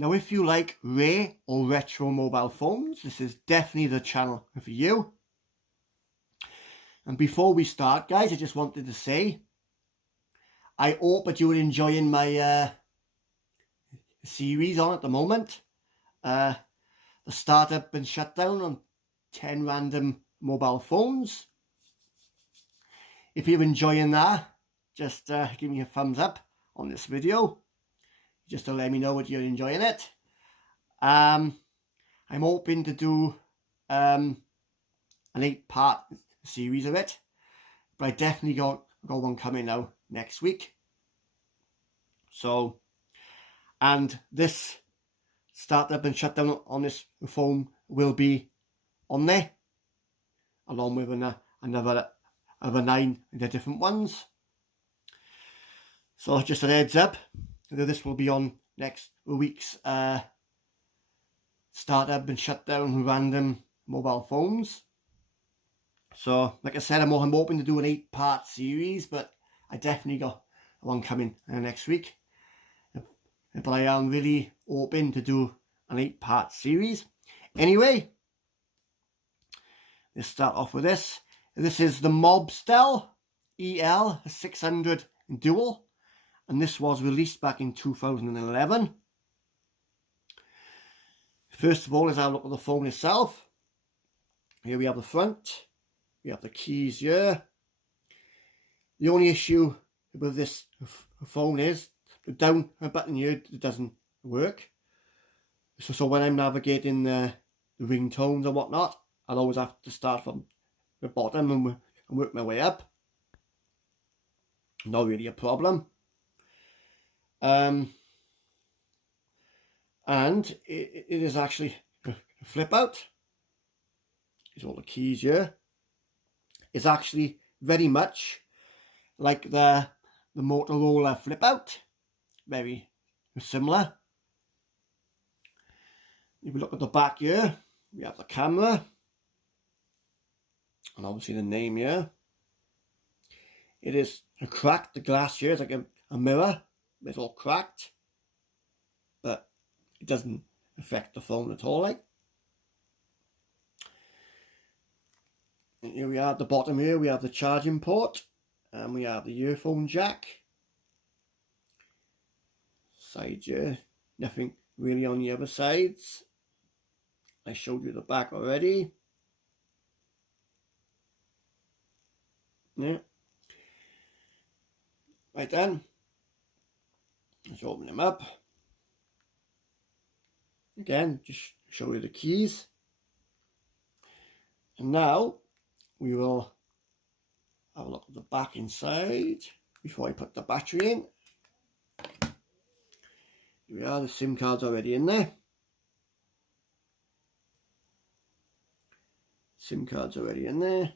Now if you like rare or retro mobile phones, this is definitely the channel for you. And before we start, guys, I just wanted to say, I hope that you're enjoying my series on at the moment. The startup and shutdown on 10 random mobile phones. If you're enjoying that, just give me a thumbs up on this video, just to let me know that you're enjoying it. I'm hoping to do an 8-part series of it, but I definitely got one coming out next week. So, and this startup and shutdown on this phone will be on there, along with another 9 different ones. So just a heads up, this will be on next week's startup and shutdown random mobile phones. So like I said, I'm hoping to do an 8-part series, but I definitely got one coming next week. But I am really hoping to do an 8-part series. Anyway, let's start off with this. This is the Mobistel EL600 Dual, and this was released back in 2011. First of all, let's have a look at the phone itself. Here we have the front. We have the keys here. The only issue with this phone is the down button here doesn't work. So when I'm navigating the ringtones and whatnot, I'll always have to start from the bottom and work my way up. Not really a problem. And it is actually a flip out. There's all the keys here. It's actually very much like the Motorola flip out. Very similar. If we look at the back here, we have the camera. And obviously the name here. It is cracked, the glass here is like a mirror. It's all cracked. But it doesn't affect the phone at all, like. And here we are at the bottom here, we have the charging port. And we have the earphone jack. Side here, nothing really on the other sides. I showed you the back already. Yeah. Right then. Let's open them up. Again, just show you the keys. And now we will have a look at the back inside before I put the battery in. Here we are, the SIM card's already in there. SIM card's already in there.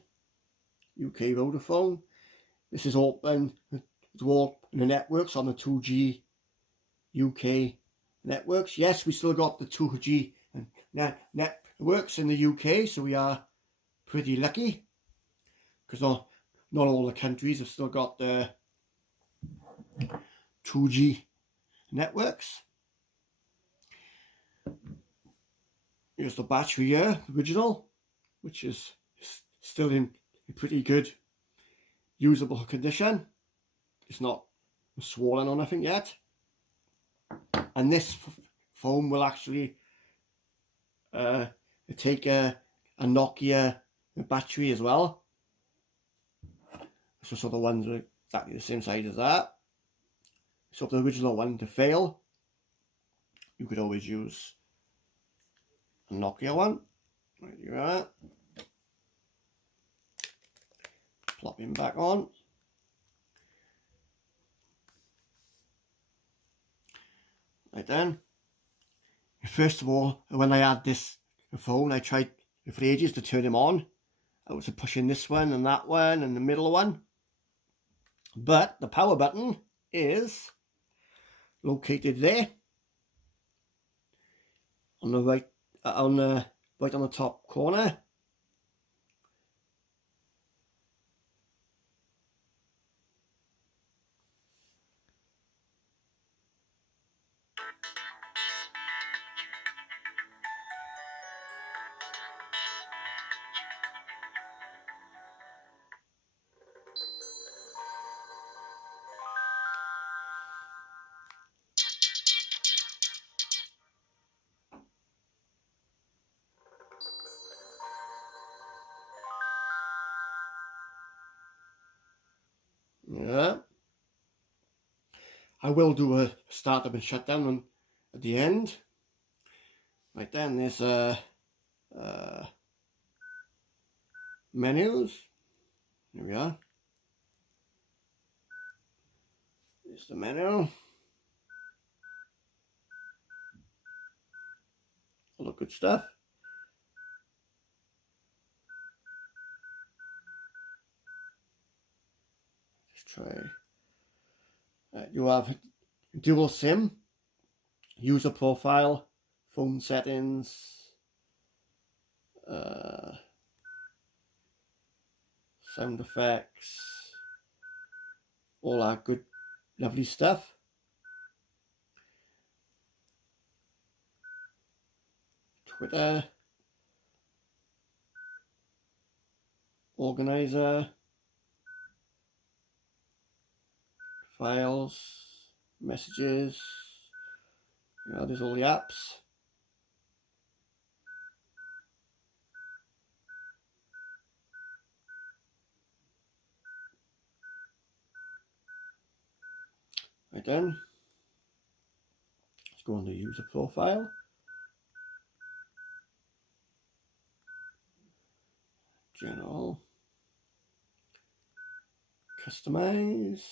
UK Vodafone. This is open to all the networks on the 2G UK networks. Yes, we still got the 2G networks in the UK, so we are pretty lucky, because not all the countries have still got the 2G networks. Here's the battery here, original, which is still in pretty good usable condition. It's not swollen or nothing yet. And this phone will actually take a Nokia battery as well. So the ones are exactly the same size as that. So if the original one to fail, you could always use a Nokia one. Right, you are. Plop him back on. Right then. First of all, when I had this phone, I tried for ages to turn him on. I was pushing this one and that one and the middle one. But the power button is located there on the right on the top corner. Yeah. I will do a startup and shutdown at the end. Right then, there's menus. Here we are. Here's the menu. All the good stuff. Let's try. You have dual SIM, user profile, phone settings, sound effects, all that good, lovely stuff. Twitter, organizer, files, messages. There's all the apps. Right then, let's go on the user profile. General, customize.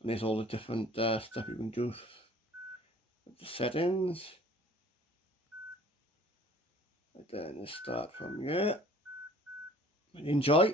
And there's all the different stuff you can do with the settings. And then let's start from here. Enjoy.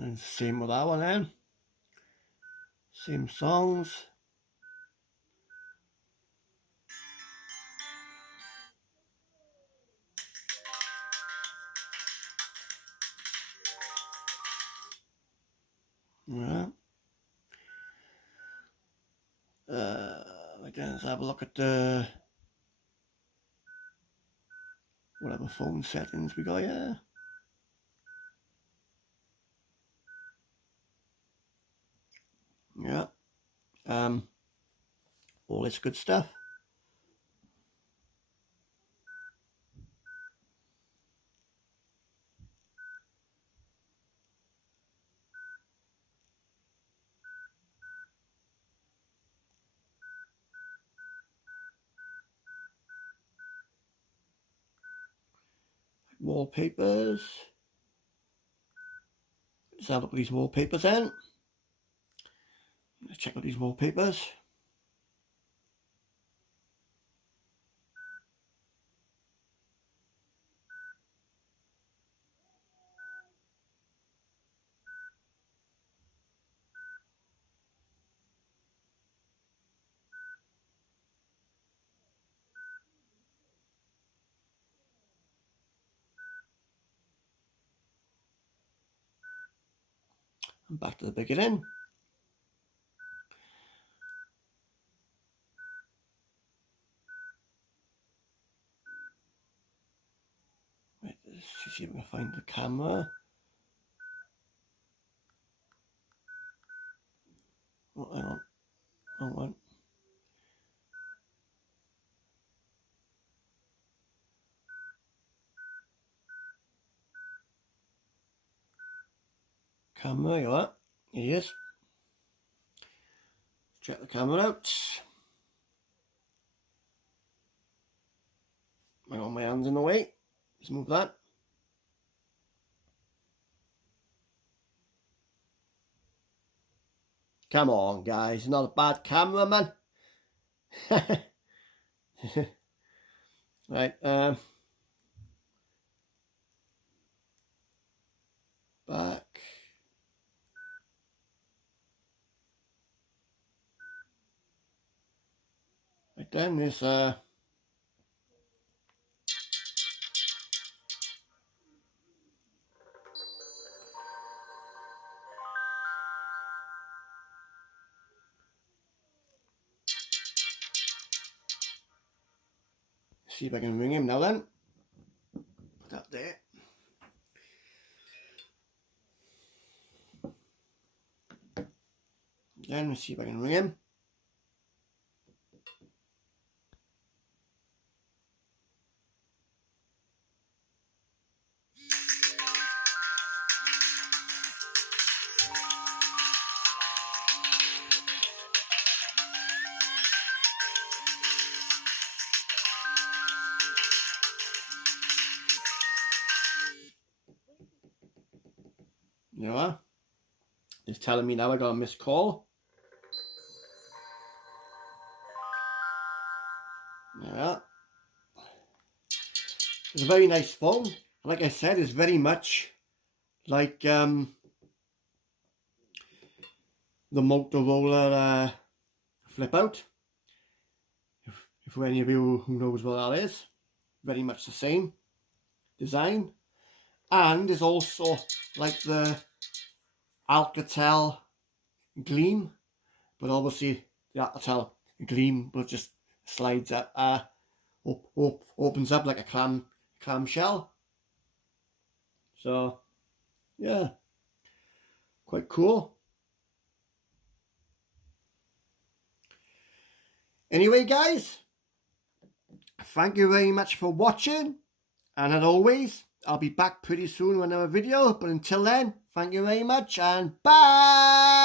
And same with that one then. Same songs. Yeah. Again, let's have a look at the whatever phone settings we got here. Yeah. All this good stuff. wallpapers. Let's have a look at these wallpapers then. Let's check out these wallpapers. And back to the beginning. Right, let's see if we can find the camera. Oh, hang on. Wrong one. Camera, you are. Here he is. Check the camera out. Hang on, my hand's in the way. Let's move that. Come on, guys. Not a bad cameraman. Right. Back. Right then, this see if I can ring him now then. Put that there. Then let's see if I can ring him. There you are. It's telling me now I got a missed call. Yeah. It's a very nice phone. Like I said, it's very much like the Motorola flip out. If for any of you who knows what that is, very much the same design. And it's also like the Alcatel Gleam, but obviously the Alcatel Gleam will just slides up, opens up like a clamshell. So yeah, quite cool. Anyway, guys, thank you very much for watching, and as always, I'll be back pretty soon with another video. But until then, thank you very much and bye.